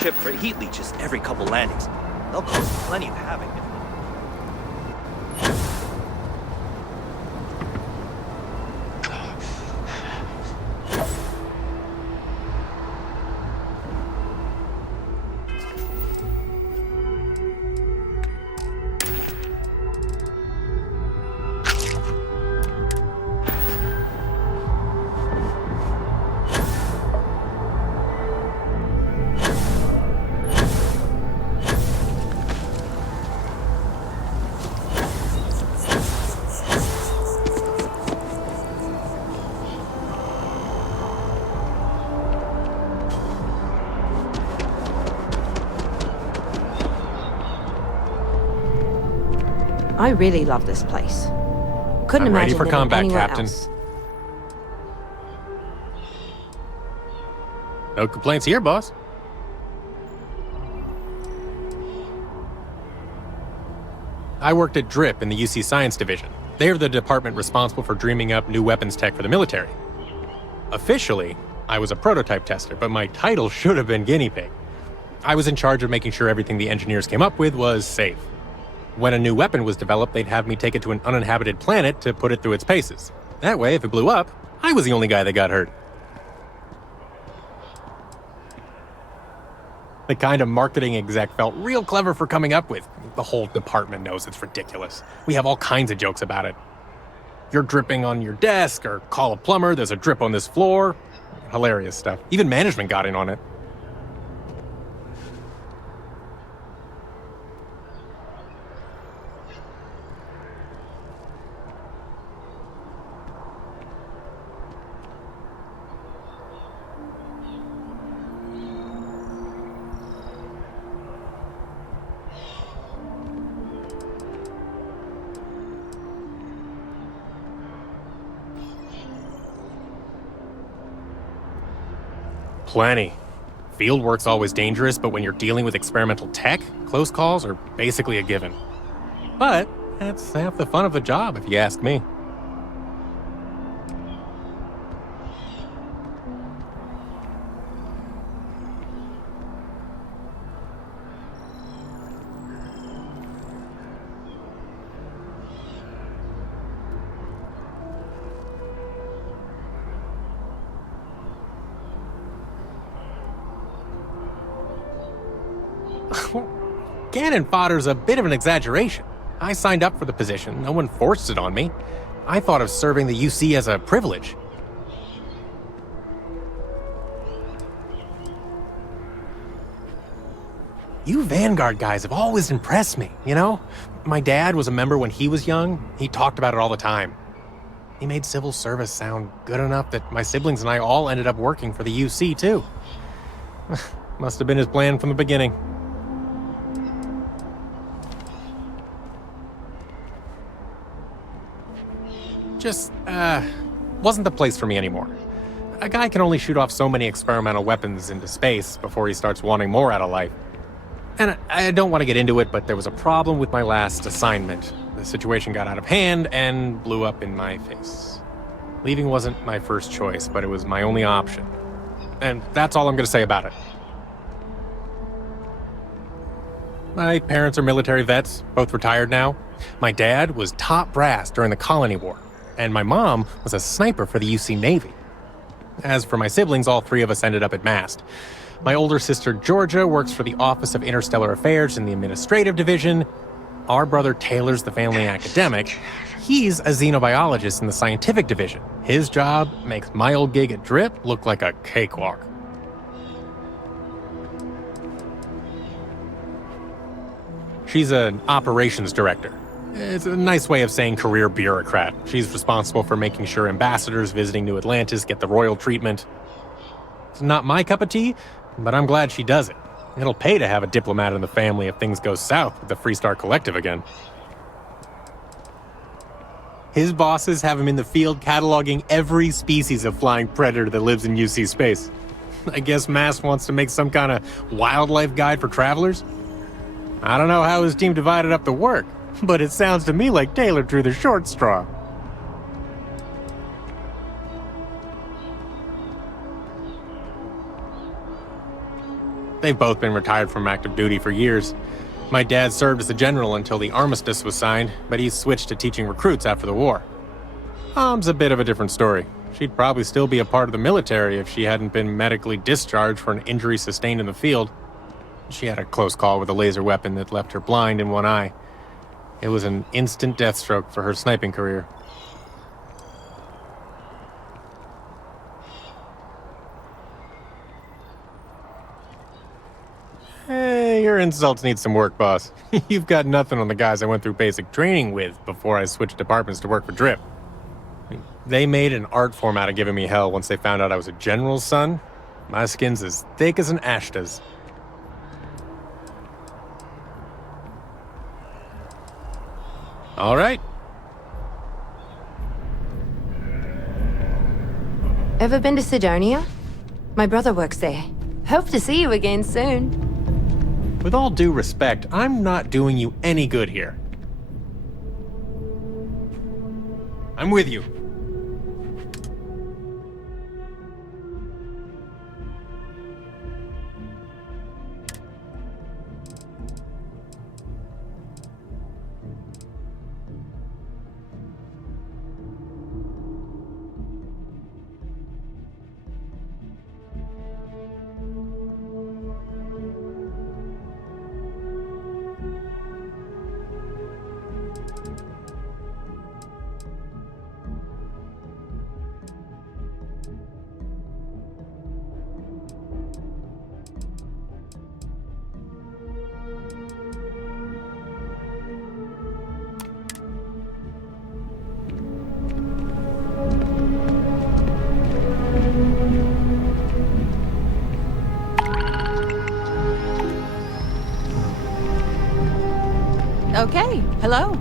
ship for heat leeches every couple landings. They'll cause plenty of havoc. I really love this place. Couldn't I'm ready imagine for living combat, anywhere Captain. else. No complaints here, boss. I worked at DRIP in the UC Science Division. They're the department responsible for dreaming up new weapons tech for the military. Officially, I was a prototype tester, but my title should have been guinea pig. I was in charge of making sure everything the engineers came up with was safe. When a new weapon was developed, they'd have me take it to an uninhabited planet to put it through its paces. That way, if it blew up, I was the only guy that got hurt. The kind of marketing exec felt real clever for coming up with. The whole department knows it's ridiculous. We have all kinds of jokes about it. You're dripping on your desk, or call a plumber, there's a drip on this floor. Hilarious stuff. Even management got in on it. Plenty. Field work's always dangerous, but when you're dealing with experimental tech, close calls are basically a given. But that's half the fun of the job, if you ask me. Cannon fodder's a bit of an exaggeration. I signed up for the position, no one forced it on me. I thought of serving the UC as a privilege. You Vanguard guys have always impressed me, you know? My dad was a member when he was young. He talked about it all the time. He made civil service sound good enough that my siblings and I all ended up working for the UC, too. Must have been his plan from the beginning. Just, wasn't the place for me anymore. A guy can only shoot off so many experimental weapons into space before he starts wanting more out of life. And I don't want to get into it, but there was a problem with my last assignment. The situation got out of hand and blew up in my face. Leaving wasn't my first choice, but it was my only option. And that's all I'm going to say about it. My parents are military vets, both retired now. My dad was top brass during the Colony War, and my mom was a sniper for the UC Navy. As for my siblings, all three of us ended up at MAST. My older sister Georgia works for the Office of Interstellar Affairs in the Administrative Division. Our brother Taylor's the family academic. He's a xenobiologist in the Scientific Division. His job makes my old gig at DRIP look like a cakewalk. She's an operations director. It's a nice way of saying career bureaucrat. She's responsible for making sure ambassadors visiting New Atlantis get the royal treatment. It's not my cup of tea, but I'm glad she does it. It'll pay to have a diplomat in the family if things go south with the Freestar Collective again. His bosses have him in the field cataloging every species of flying predator that lives in UC space. I guess MAST wants to make some kind of wildlife guide for travelers? I don't know how his team divided up the work, but it sounds to me like Taylor drew the short straw. They've both been retired from active duty for years. My dad served as a general until the armistice was signed, but he's switched to teaching recruits after the war. Mom's a bit of a different story. She'd probably still be a part of the military if she hadn't been medically discharged for an injury sustained in the field. She had a close call with a laser weapon that left her blind in one eye. It was an instant death stroke for her sniping career. Hey, your insults need some work, boss. You've got nothing on the guys I went through basic training with before I switched departments to work for Drip. They made an art form out of giving me hell once they found out I was a general's son. My skin's as thick as an ashta's. All right. Ever been to Sidonia? My brother works there. Hope to see you again soon. With all due respect, I'm not doing you any good here. I'm with you. Okay, hello.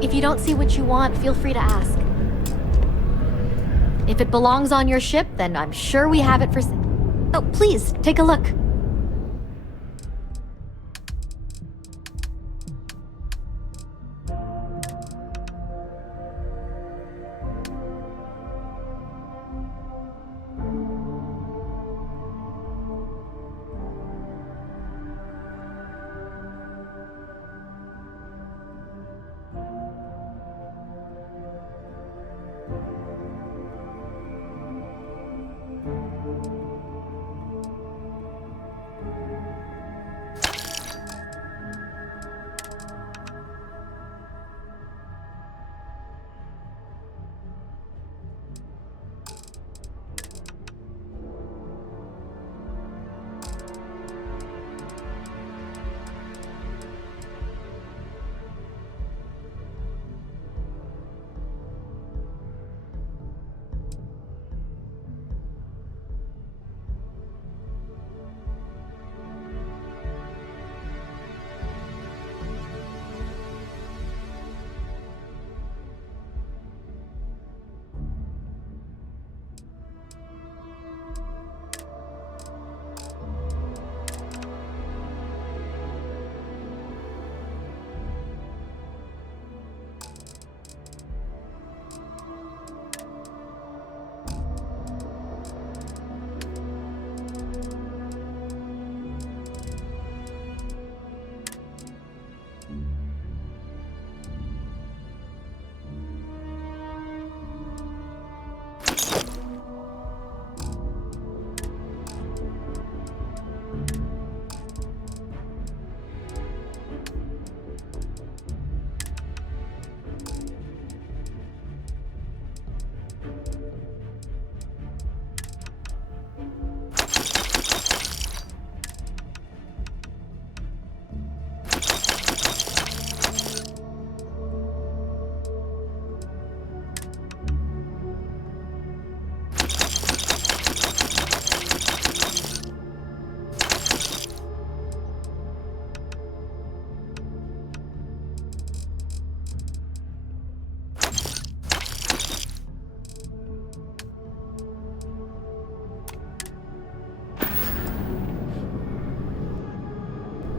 If you don't see what you want, feel free to ask. If it belongs on your ship, then I'm sure we have it for sale. Oh, please, take a look.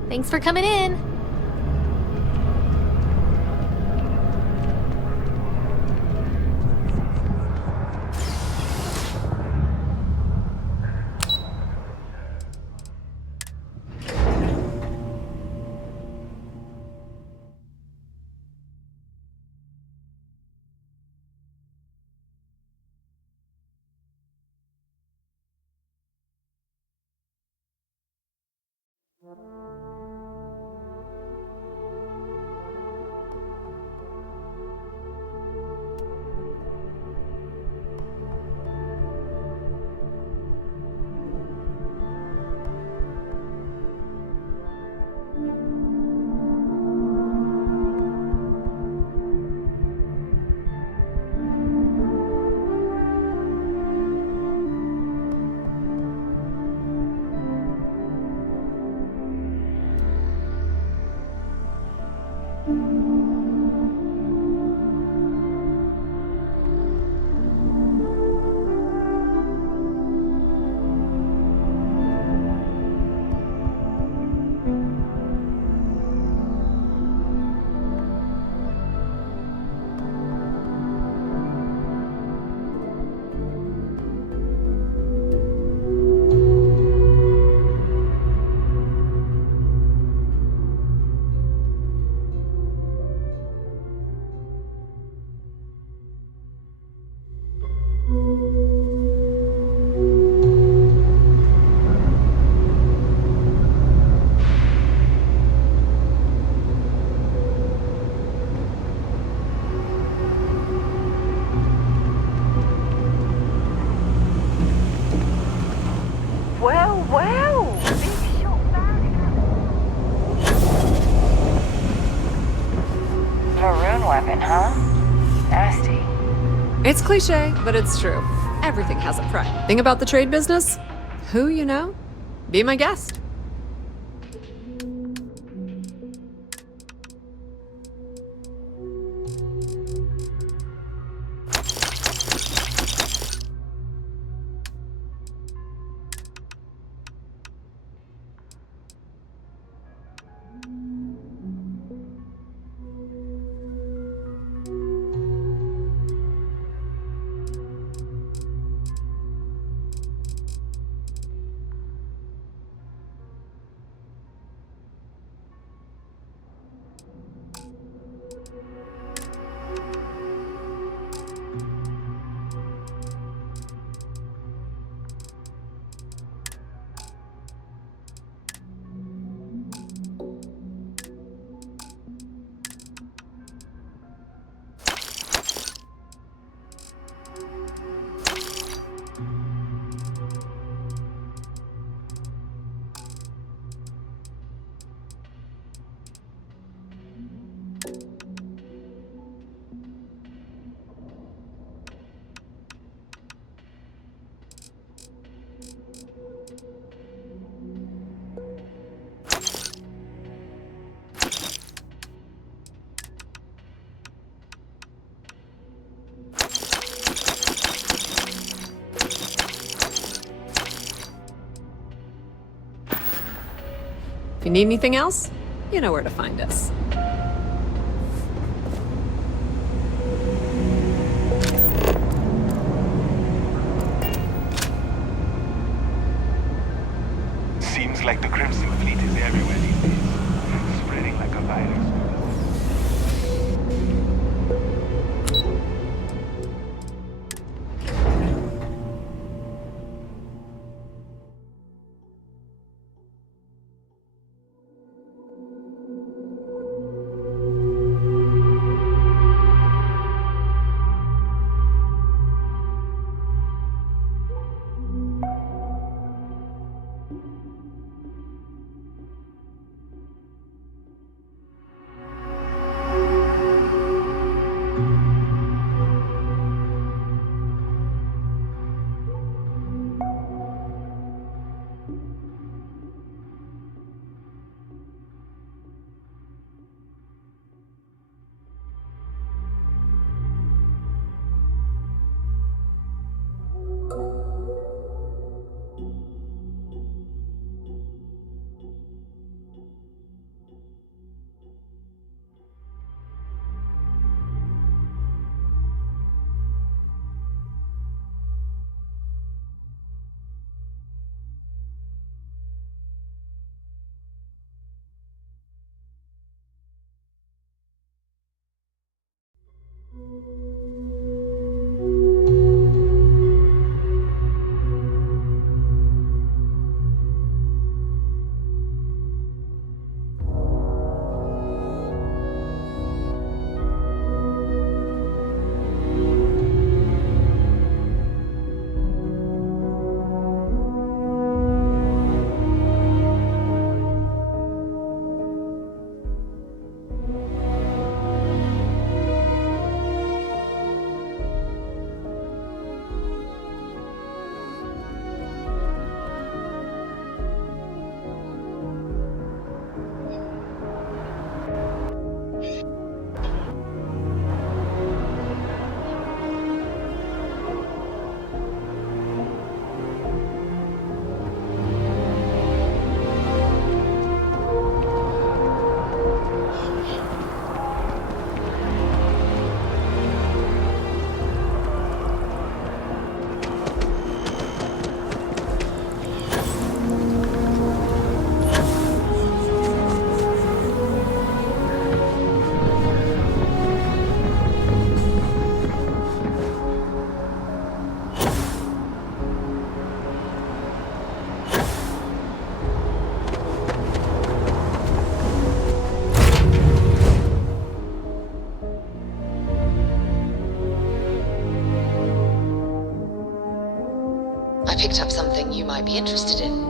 Thanks for coming in. It's cliche, but it's true. Everything has a price. Thing about the trade business? Who you know? Be my guest. If you need anything else, you know where to find us. Seems like the Crimson Fleet is everywhere these days, spreading like a virus. picked up something you might be interested in.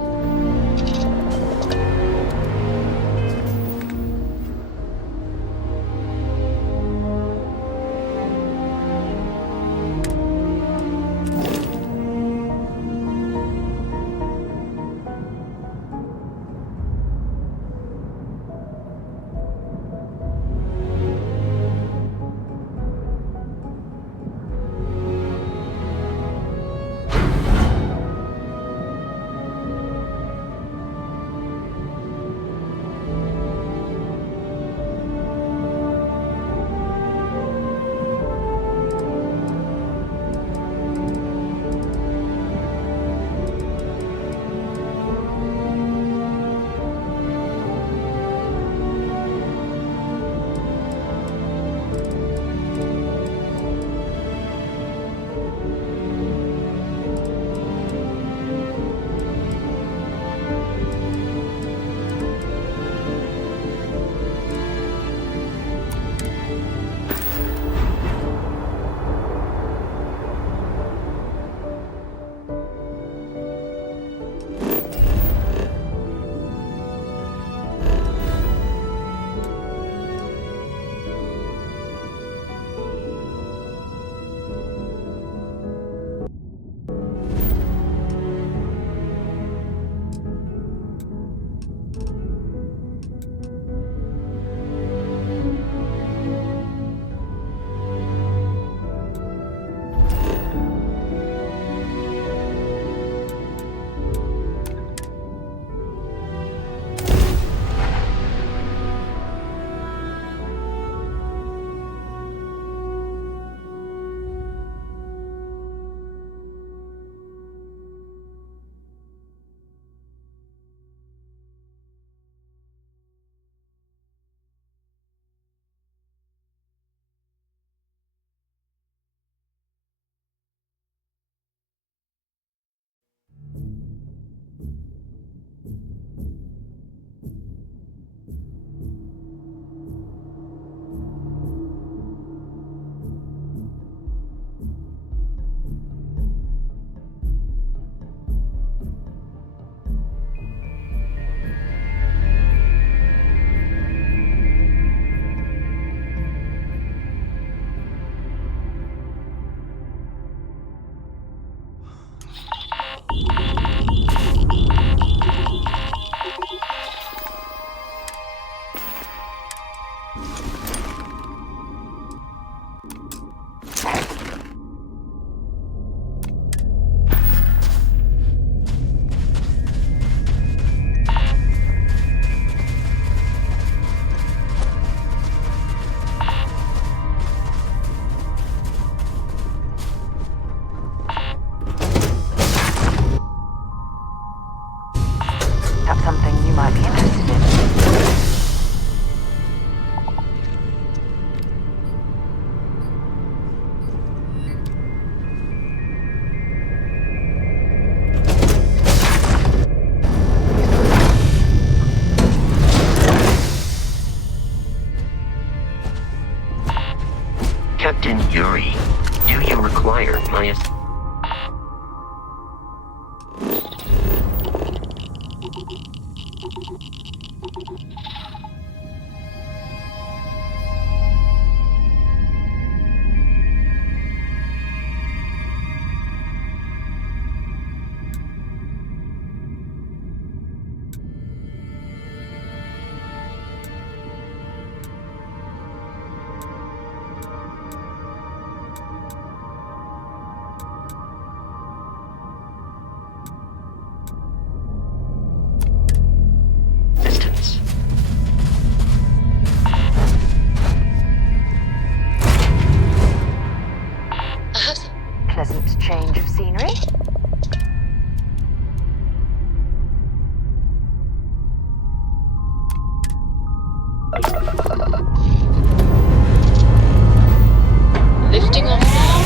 Captain Yuri, do you require my assistance? I have some. Pleasant change of scenery. Lifting off now.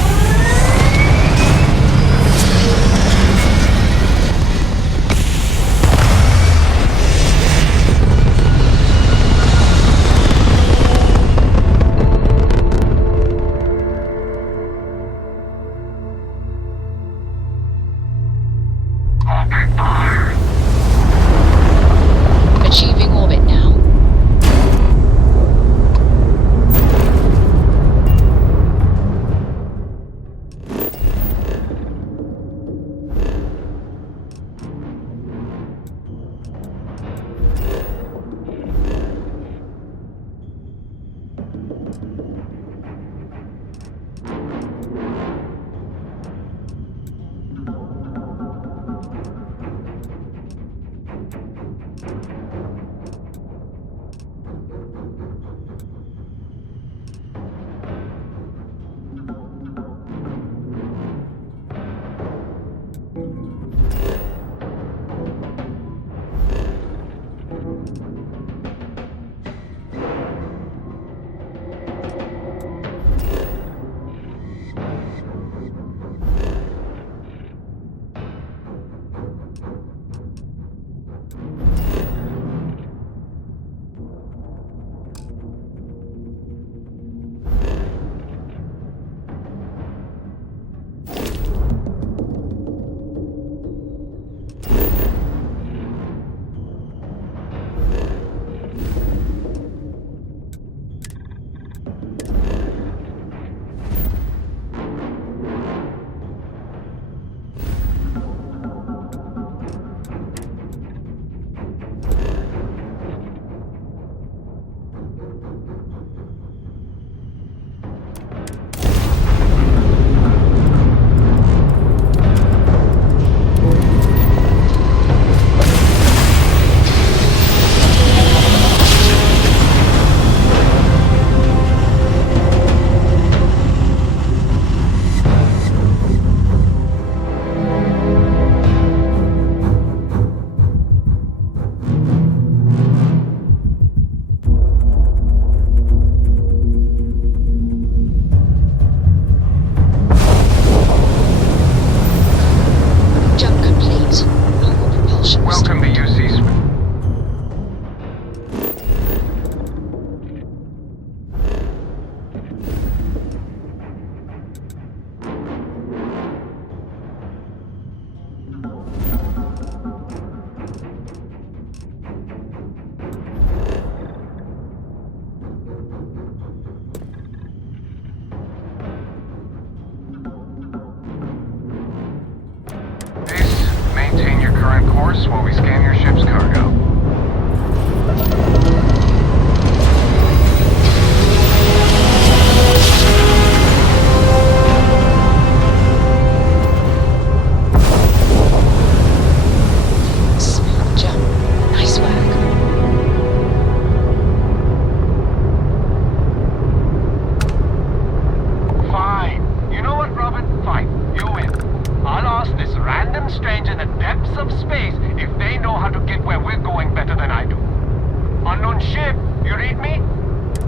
Jump complete. Normal propulsion. Welcome to UC. Please maintain your current course while we scan your ship's cargo. Smooth jump. Nice work. Fine. You know what, Robin? Fine. You win. I'll ask this random stranger in the depths of space if they know how to get where we're going better than I do. Unknown ship, you read me?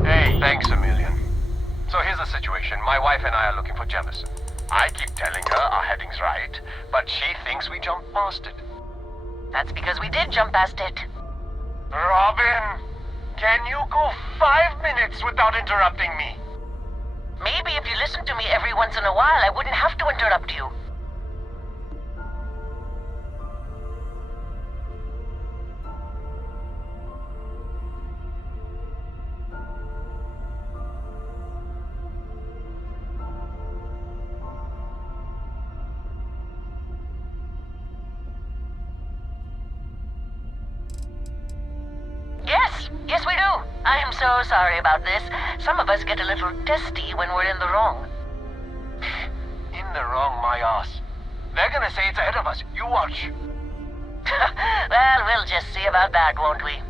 Hey, thanks a million. So here's the situation. My wife and I are looking for Jefferson. I keep telling her our heading's right, but she thinks we jumped past it. That's because we did jump past it. Robin, can you go 5 minutes without interrupting me? Maybe if you listened to me every once in a while, I wouldn't have to interrupt you. Yes, we do. I am so sorry about this. Some of us get a little testy when we're in the wrong. In the wrong, my ass. They're gonna say it's ahead of us. You watch. Well, we'll just see about that, won't we?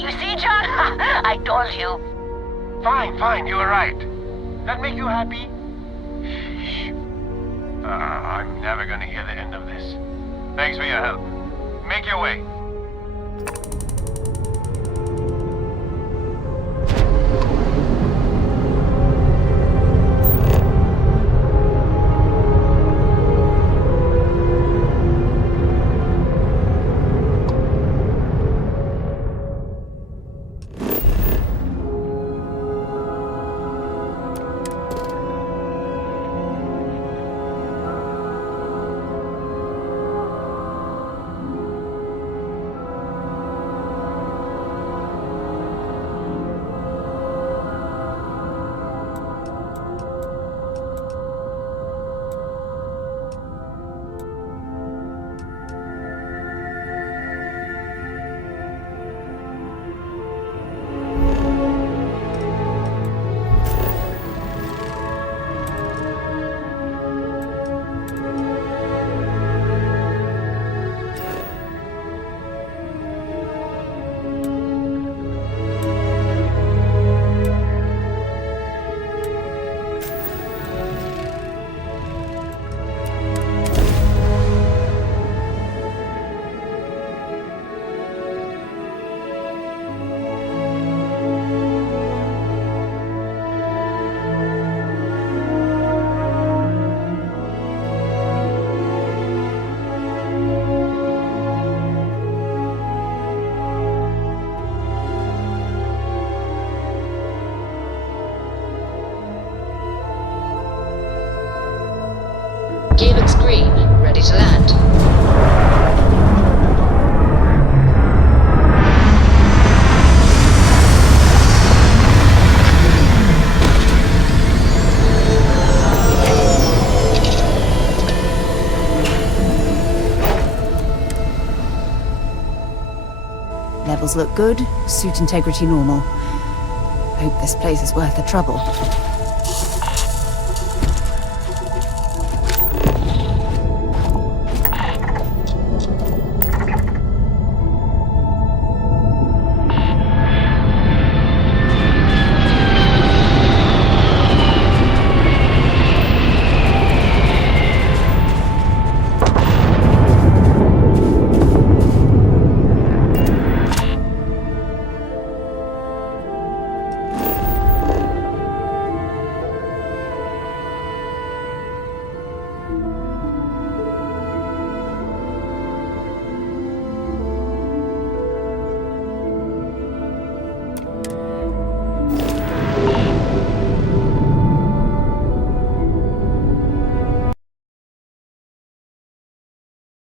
You see, John? I told you. Fine, you were right. That make you happy? Shh. I'm never gonna hear the end of this. Thanks for your help. Make your way. ready to land. Levels look good, suit integrity normal. Hope this place is worth the trouble.